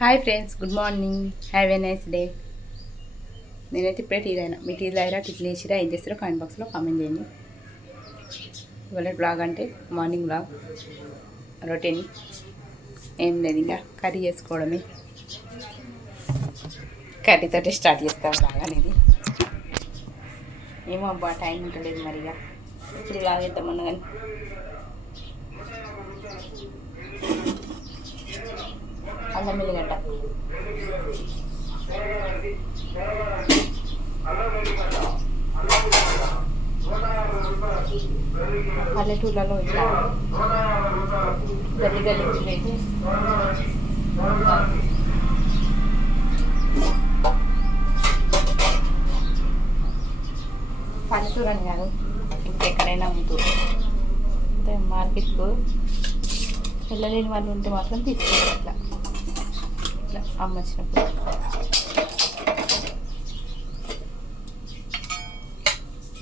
Hi friends, good morning. Have a nice day. నేనైతే ఇప్పుడే tea తాగినా. మీ టీ తాగిరా, టిఫిన్ వేసిరా, ఏం చేస్తారో కామెంట్ బాక్స్లో కామెంట్ చేయండి. ఇవాళ బ్లాగ్ అంటే మార్నింగ్ బ్లాగ్ రొటీన్ ఏం లేదు, ఇంకా కర్రీ చేసుకోవడమే. కర్రీతోటే స్టార్ట్ చేస్తాం బ్లాగ్ అనేది. ఏమో అబ్బా, టైం ఉంటలేదు మరిగా ఇప్పుడు బ్లాగ్ చేద్దామన్నా కానీ అల్లం వెల్లిగడ్డ పల్లెటూర్లలో ఇట్లా గల్లి గల్లి అయితే పల్లెటూరు అని కాదు, ఇంకెక్కడైనా అమ్ముతారు. అంటే మార్కెట్కు వెళ్ళలేని వాళ్ళు ఉంటే మాత్రం తీసుకోవాలి. అట్లా ఇట్లా అమ్మచ్చినప్పుడు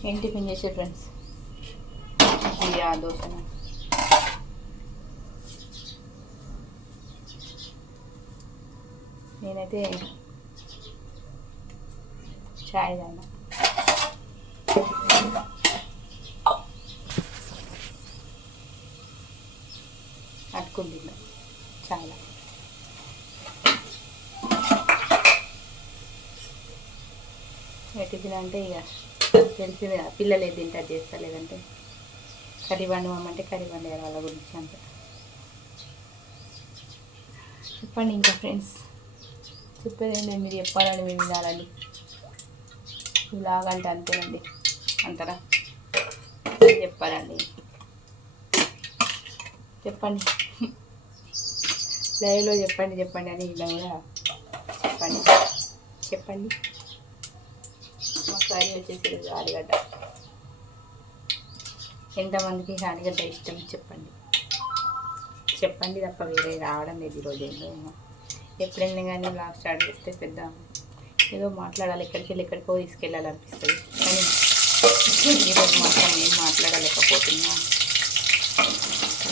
ఏం టిఫిన్ చేసే ఫ్రెండ్స్? ఇడ్లీయా, దోశనా? నేనైతే చాయ్ తాగినా. అట్టుకుంది చాలా. టిఫిన్ అంటే ఇక తెలిసింది కదా, పిల్లలు ఏది తింటారు చేస్తా, లేదంటే కర్రీ వండమంటే కర్రీ వండేయాలి. వాళ్ళ గురించి అంత చెప్పండి. ఇంకా ఫ్రెండ్స్ చెప్పేది మీరు చెప్పాలని మేము వినాలండి. ఇలాగంటే అంతేనండి, అంతరా చెప్పాలండి. చెప్పండి, లైవ్లో చెప్పండి అని ఇలా కూడా చెప్పండి. మా కర్రీ వచ్చేసి ఆలుగడ్డ. ఎంతమందికి ఆలుగడ్డ ఇష్టం చెప్పండి తప్ప వేరే రావడం లేదు ఈరోజు. ఏమో ఎప్పుడైనా కానీ బ్లాగ్ స్టార్ట్ చేస్తే పెద్ద ఏదో మాట్లాడాలి, ఎక్కడికో తీసుకెళ్ళాలనిపిస్తుంది. కానీ ఈరోజు మాత్రం ఏం మాట్లాడలేకపోతున్నా.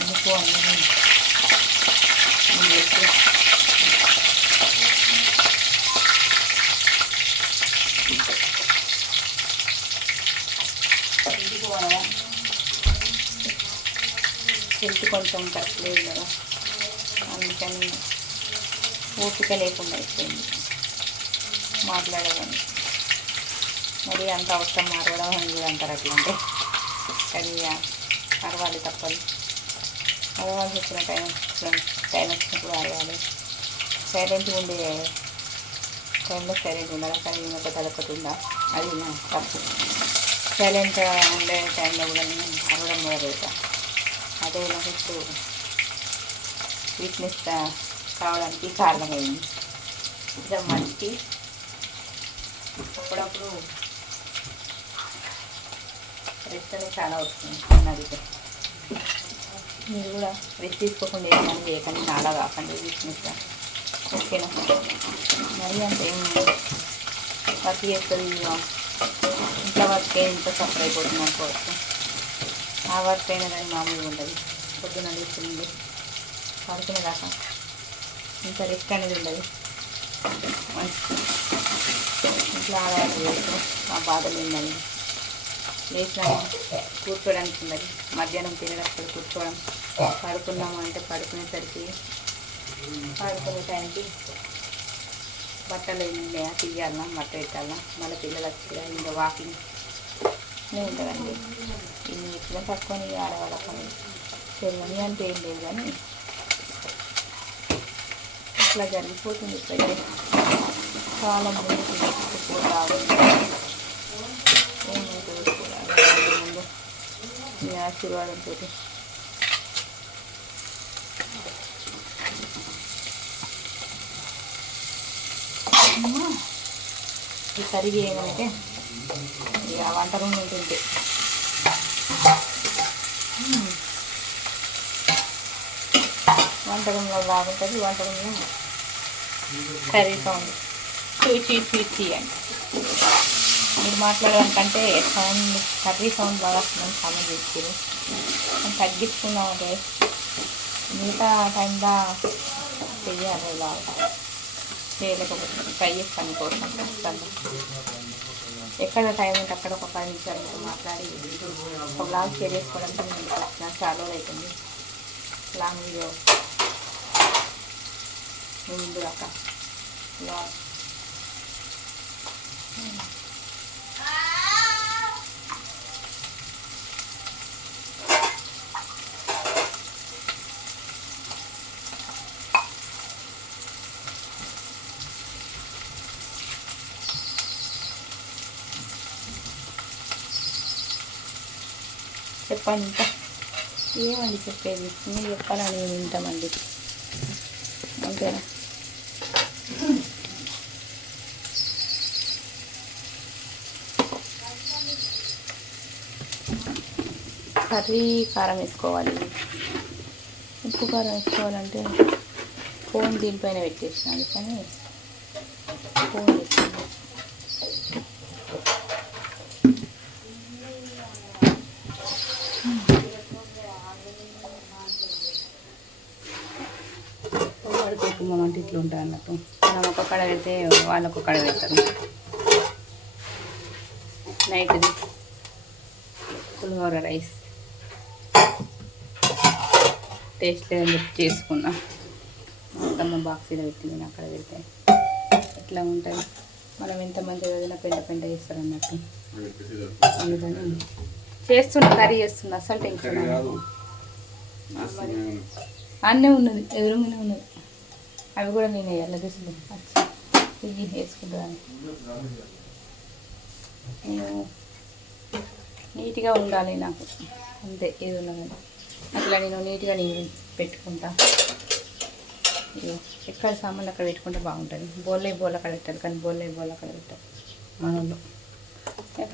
ఎందుకు అన్నీ హెల్త్ కొంచెం కరెక్ట్లేదు కదా, అందుకని ఓపిక లేకుండా అయిపోయింది మాట్లాడేదాన్ని. మరి అంత అవసరం మారవడం అని కూడా అంటారు. అట్లంటే కానీ అరవాలి, తప్పదు. అరవాల్సి వచ్చిన టైం వచ్చినప్పుడు అరవాలి. సైలెంట్గా ఉండే టైంలో సైలెంట్ ఉండాలి, కానీ ఇంకొక తలొకటి ఉందా, అది నా తప్పు. సైలెంట్గా ఉండే టైంలో కూడా నేను అరవడం కూడా పెడతా. అదే నాకు ఇప్పుడు వీక్నెస్ కావడానికి కారణమైంది. నిజం మంచి అప్పుడప్పుడు రెస్ట్ అనేది చాలా వస్తుంది అన్నది. మీరు కూడా రెస్ట్ తీసుకోకుండా ఏమని చేయకండి, నాలా కాకండి వీక్నెస్. ఓకేనా? మరి అంత ఏం వర్క్ చేస్తుంది ఇంట్లో వర్క్ ఇంట్లో సఫర్ అయిపోతుంది అనుకోవచ్చు. ఆ వర్క్ అయినా కానీ మామూలుగా ఉండదు. పొద్దున్న లేస్తుంది పడుకునేదాకా ఇంకా రెస్ట్ అనేది ఉండదు. మంచి ఇంట్లో ఆడవాళ్ళు చేస్తూ ఆ బాధలు ఉందని లేచిన కూర్చోడానికి ఉండదు. మధ్యాహ్నం తినేటప్పుడు కూర్చోవడం, పడుకున్నాము అంటే పడుకునేసరికి పడుకునే టైంకి బట్టలు ఉన్నాయా తీయాలన్నా, బట్ట పెట్టాలన్నా, మళ్ళీ పిల్లలు వచ్చి ఇంకా వాకింగ్ ఉంటుందండి. ఇన్ని ఎట్లా తక్కువని ఆడవాళ్ళ పని తెలియని అంటే ఏం లేదు, కానీ ఇట్లా జరిగిపోతుంది. ఇప్పుడైతే చాలా ముందుకు తీసుకుపోతావు. ఏమవుతుంది కూడా ముందు మీ ఆశీర్వాదంతో. ఈ కర్రీ ఏమంటే ఇక వంట రూమ్ ఉంటుంది. వంట రూమ్లో బాగుంటుంది. వంట రూమ్లో కర్రీ సౌండ్ చీ అని మీరు మాట్లాడడానికంటే సౌండ్, కర్రీ సౌండ్ బాగా వస్తుందని కామెంట్ చేసారు. తగ్గించుకున్నామంటే మిగతా టైంలో చెయ్యాలి బాగా. చేయలేకపోతే ట్రై చేస్తాను కోసం ఖచ్చితంగా. ఎక్కడ టైం ఉంటే అక్కడ ఒక 10 నిమిషాలు మాట్లాడి ఒక బ్లాగ్ షేర్ చేసుకోవడానికి నేను వచ్చిన చాలా రోజులు అవుతుంది. లాంగ్ వీడియో ముందు దాకా బ్లాగ్ చెప్పండి. ఇంకా ఏమండి చెప్పేది? మీరు చెప్పాలని మేము వింటామండి, అంతేనా? కర్రీ కారం వేసుకోవాలి. ఉప్పు కారం వేసుకోవాలంటే ఫోన్ దీనిపైన పెట్టేసినాను, కానీ ఫోన్ వేసుకున్నాను. కుటుంబం అంటే ఇట్లా ఉంటాయి అన్నట్టు. మనం ఒక కడ పెడితే వాళ్ళకు ఒక కడ పెడతారు. నైట్ది పులిహోర రైస్ టేస్ట్ లేదని చెప్పి చేసుకున్నా. అత్తమ్మ బాక్స్ ఇలా పెట్టింది, అక్కడ పెడితే ఎట్లా ఉంటుంది. మనం ఎంతమంది ఏదైనా పెంట చేస్తారు అన్నట్టు. అందుకని చేస్తున్నా, కర్రీ చేస్తున్నా. అసలు టెన్షన్ అన్నీ ఉన్నది, ఎదురుగానే ఉన్నది. అవి కూడా నేను వేయాలి దిశలు ఇవి వేసుకుంటాను. నేను నీట్గా ఉండాలి నాకు, అంతే. ఏది ఉన్నది అట్లా నేను నీట్గా నేను పెట్టుకుంటా. ఎక్కడ సామాన్లు అక్కడ పెట్టుకుంటే బాగుంటుంది. బోల్ అక్కడ పెట్టాలి, కానీ బోల్ అక్కడ పెట్టాలి మనలో.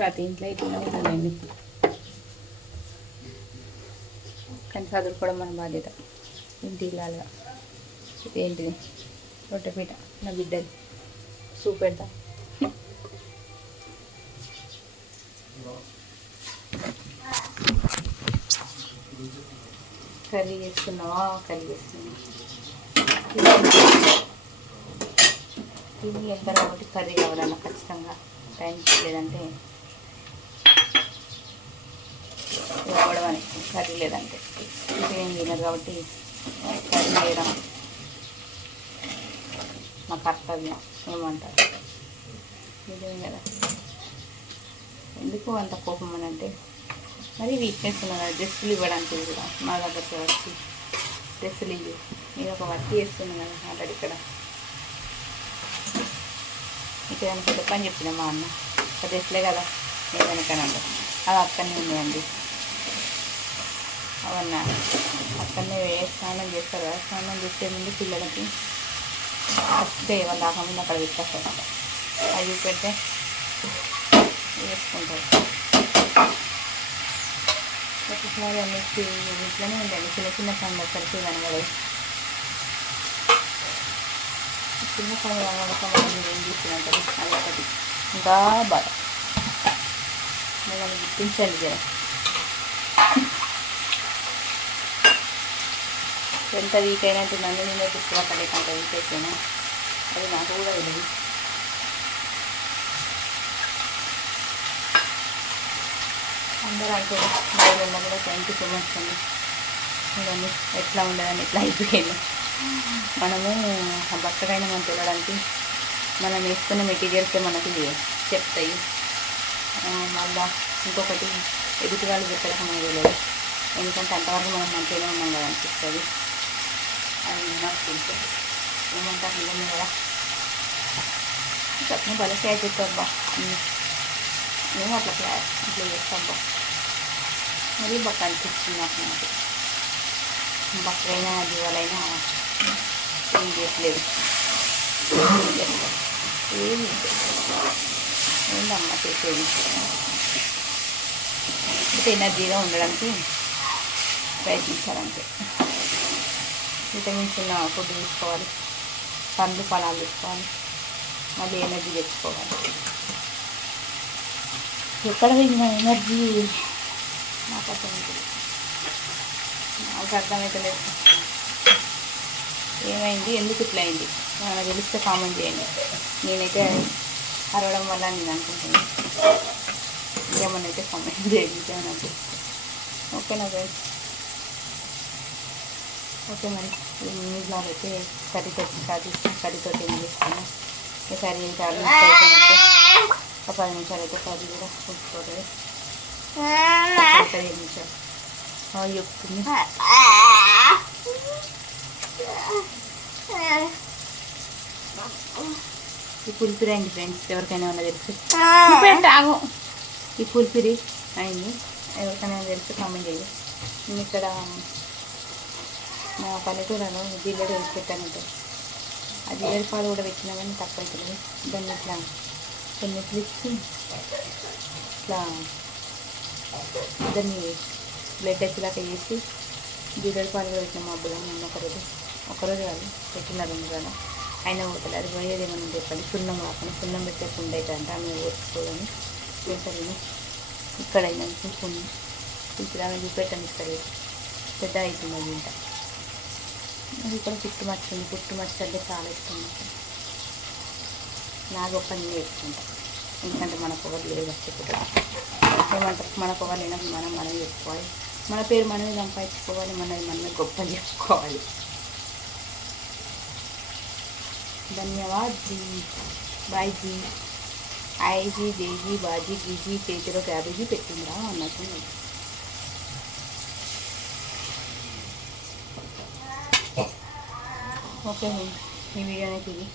ప్రతి ఇంట్లో ఇట్లా లేండి, కానీ చదువుకోవడం మన బాధ్యత. ఇంటి ఇల్లాలుగా ఏంటిది రొట్టెపీట నా బిడ్డది చూపెడతా. కర్రీ చేస్తున్నావా? కర్రీ చేస్తున్నా. తిని వెళ్తారు కాబట్టి కర్రీ కావాలన్నా ఖచ్చితంగా. టైం లేదంటే ఇవ్వడం అని, కర్రీ లేదంటే ఏం తినరు కాబట్టి కర్రీ చేయడం నా కర్తవ్యం. ఏమంటారు? నిజమే కదా. ఎందుకు అంత కోపం అని అంటే, మరి వీక్నెస్ ఉన్నదా డ్రెస్సులు ఇవ్వడానికి కూడా మా దగ్గరికి వచ్చి డ్రెస్సులు ఇవ్వు. నేను ఒక వర్క్ చేస్తున్నాను కదా ఆల్రెడీ ఇక్కడ. ఇక్కడ పెద్ద పని చెప్పిన మా అన్న, ఒక డ్రెస్లే కదా నేను వెనకనండి, అది అక్కడనే ఉన్నాయండి. అవన్నా అక్కడనే స్నానం చేస్తారు కదా. స్నానం చేసే ముందు పిల్లలకి ఫస్ట్ ఏమన్నా రాకముందు అక్కడ పెట్టేస్తారు. అవి పెడితే వేసుకుంటారు. ఒకసారి అన్నిటి ఇంట్లోనే ఉండండి. చిన్న పండుగ కలిసి కనబడే చిన్న పండుగ కనబడక మనం ఏం తీసుకున్నాం అదొకటి ఇంకా బాధ. మనం గుర్తించండి జర. ఎంత వీక్ అయినట్టు నన్ను నేనే గుర్తుపట్టలేక అంత వీక్ అయిపోయినా, అది నాకు కూడా తెలియదు. అందరూ అంటారు బయలున్నా కూడా థ్యాంక్ యూ సో మచ్ అండి. చూడండి ఎట్లా ఉండదని ఎట్లా అయిపోయింది. మనము ఆ బట్టకైనా మనం తినడానికి మనం వేసుకున్న మెటీరియల్సే మనకి చెప్తాయి. మళ్ళీ ఇంకొకటి ఎదుటివాళ్ళు పెట్టడం మనకి తెలియదు. ఎందుకంటే అంతవరకు మనం మంచిగానే ఉన్నాం కదా అనిపిస్తుంది. అది నాకు తెలుసు. ఏమంటారు నిజమే కదా. చెప్పిన భలే క్యాచ్ చేస్తాబ్బా. మేము అట్లా చేస్తాబ్బా. మరీ బాగా అనిపిస్తుంది నాకు. బక్కలైనా జీవాలైనా ఏం చేయట్లేదు. ఏమి ఏంటమ్మా చేసేది. ఎనర్జీగా ఉండడానికి ప్రయత్నించాలంటే. విటమిన్స్ ఉన్న ఫుడ్ తీసుకోవాలి, పండ్లు ఫలాలు తీసుకోవాలి, మళ్ళీ ఎనర్జీ తెచ్చుకోవాలి. ఎక్కడ వెళ్ళిన ఎనర్జీ నాకు అర్థమవుతుంది. నాకు అర్థమవుతలేదు. ఏమైంది, ఎందుకు ఇట్లా అయింది నాకు తెలిస్తే కామెంట్ చేయండి. నేనైతే అరవడం వల్ల నేను అనుకుంటున్నాను. ఇంకేమన్నా అయితే కామెంట్ చేయండి నాకు. ఓకేనా ఫ్రెండ్స్? ఓకే మరి ఈ బ్లాగ్ అయితే కర్రీతో స్టార్ట్ చేస్తాను. కర్రీతో ఏం చేస్తాను, ఈ కర్రీ అయితే ఆల్మోస్ట్ అయిపోయినట్టు. ఒక 10 నిమిషాలు అయితే కర్రీ కూడా ఉంచుకోలేదు. 15 నిమిషాలు చెప్తుంది. ఈ పులిపిరి అయింది ఫ్రెండ్స్, ఎవరికైనా ఏమన్నా తెలుసు తాగు. ఈ పులిపిరి అయింది, ఎవరికైనా తెలుసు కామెంట్ చేయండి. నేను ఇక్కడ మా పల్లెటూరులో జిల్లెడు వేసి పెట్టానంటే ఆ జిల్లెడు పాలు కూడా పెట్టినా కానీ తక్కువ అవుతుంది. దాన్ని ఇట్లా కొన్ని ఇచ్చి ఇట్లా దాన్ని బ్లడ్ వచ్చేలాగా చేసి జిల్లెడు పాలు కూడా పెట్టిన మా అబ్బులో నేను ఒకరోజు కాదు పెట్టిన 2 రోజులు అయినా పోతుంది. అది పోయేది ఏమన్నా చెప్పండి, సున్నం కాకుండా సున్నం పెట్టే కుండ అయితే అంటే ఆమె ఓర్చుకోదని పెట్టాను. ఇక్కడ అయినాక సున్నం ఇప్పుడు ఆమె చూపెట్టని ఇస్తారు, పెద్ద అవుతుంది అది. ఇంకా అది ఇక్కడ పుట్టుమచ్చ ఉంది, పుట్టుమచ్చ అంటే చాలా ఇష్టం. నా గొప్ప నేను వేసుకుంటాను, ఎందుకంటే మనకు ఒకరు లేదు వచ్చేప్పుడు ఏమంటారు, మనకు ఒకరు లేనప్పుడు మనం చెప్పుకోవాలి, మన పేరు మనమే సంపాదించుకోవాలి, మనమే గొప్ప చెప్పుకోవాలి. ధన్యవాద్ జీ, బాయ్ జీ, ఐజీ జేజీ బాజీ గీజీ చేతిలో క్యాబేజీ పెట్టిందిరా అన్నట్టు. ఓకే ఈ వీడియోనే చూసి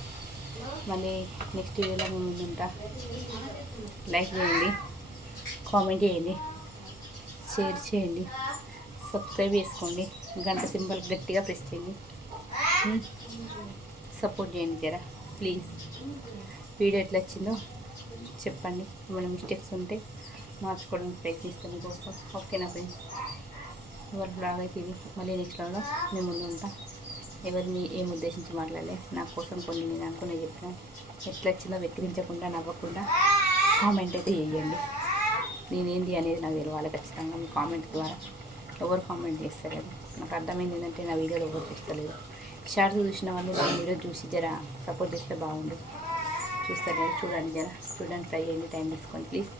మళ్ళీ నెక్స్ట్ వీడియోలో మేము ముందుంటా. లైక్ చేయండి, కామెంట్ చేయండి, షేర్ చేయండి, సబ్స్క్రైబ్ చేసుకోండి, గంట సింబల్ గట్టిగా ప్రెస్ చేయండి, సపోర్ట్ చేయండి జరా ప్లీజ్. వీడియో ఎట్లా వచ్చిందో చెప్పండి, ఏమైనా మిస్టేక్స్ ఉంటే మార్చుకోవడానికి ప్రయత్నిస్తాను మీకోసం. ఓకేనా ఫ్రెండ్స్? ఎవరి బ్లాగ్ అయితే ఇది. మళ్ళీ నెక్స్ట్ బ్లాగ్లో మేము ముందు ఉంటాం. ఎవరిని ఏం ఉద్దేశించి మాట్లాడలే, నా కోసం కొన్ని నేను అనుకునే చెప్పిన. ఎట్లా వచ్చిందో వెక్కిరించకుండా నవ్వకుండా కామెంట్ అయితే చేయండి. నేనేంది అనేది నాకు తెలవాలి ఖచ్చితంగా మీ కామెంట్ ద్వారా. ఎవరు కామెంట్ చేస్తారు కదా, నాకు అర్థమైంది ఏంటంటే నా వీడియోలో ఎవరు చూస్తలేదు. షార్ట్స్ చూసిన వాళ్ళు నా వీడియో చూసి జరా సపోర్ట్ చేస్తే బాగుండు. చూస్తారు కదా, చూడండి జరా, చూడండి, ట్రై చేయండి, టైం తీసుకోండి ప్లీజ్.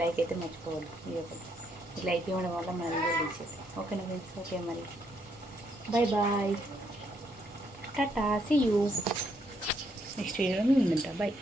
లైక్ అయితే మర్చిపోవద్దు. లైక్ ఇవ్వడం వల్ల మన వీడియో తెలిసేది. ఓకేనా ఫ్రెండ్స్? ఓకే మరి bye bye, tata, see you. Next వీడియోలో మేము ఉంటాం. బాయ్.